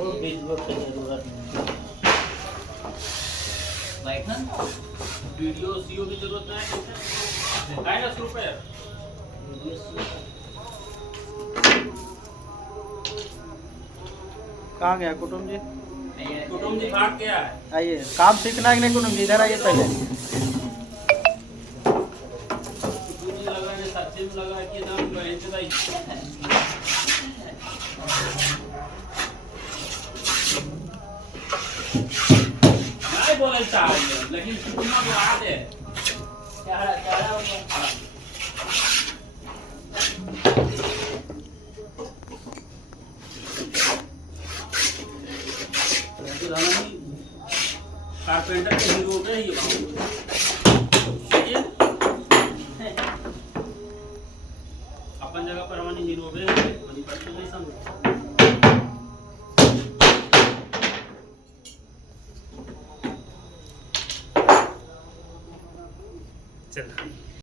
वो बेसबोर्ड की जरूरत नहीं है। बैठा वीडियो सीओ की जरूरत नहीं है। काय ना रुपये वीडियो से कहाँ गया कुटुम जी? कुटुंब जी भाग गया है। आइए, काम सीखना है कि नहीं कुटुम जी? इधर आइए पहले। कुटुंब जी लगा है सच्चे में लगा कि नाम बहन भाई नहीं बोले चाहिए लेकिन कुटुंब को बात है चारा चारा होगा। कारपेंटर के हीरो पे ही अपन जगह पर हमारी हीरो पे बड़ी पड़ती नहीं समझ चल